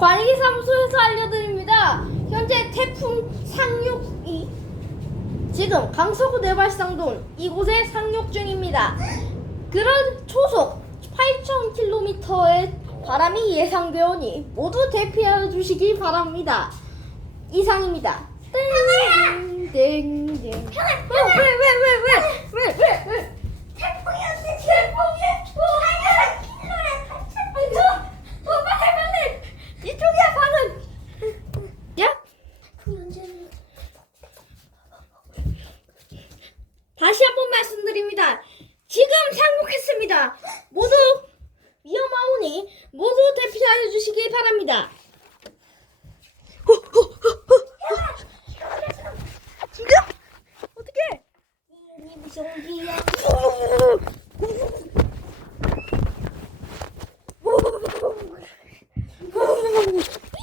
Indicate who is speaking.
Speaker 1: 관리사무소에서 알려드립니다. 현재 태풍 상륙이 지금 강서구 내발상동 이곳에 상륙 중입니다. 그런 초속 8,000km의 바람이 예상되오니 모두 대피하여 주시기 바랍니다. 이상입니다. 다시 한 번 말씀드립니다. 지금 상륙했습니다. 모두 위험하오니 모두 대피하여 주시기 바랍니다. 지금 어떻게?
Speaker 2: 이름이 무서운 기야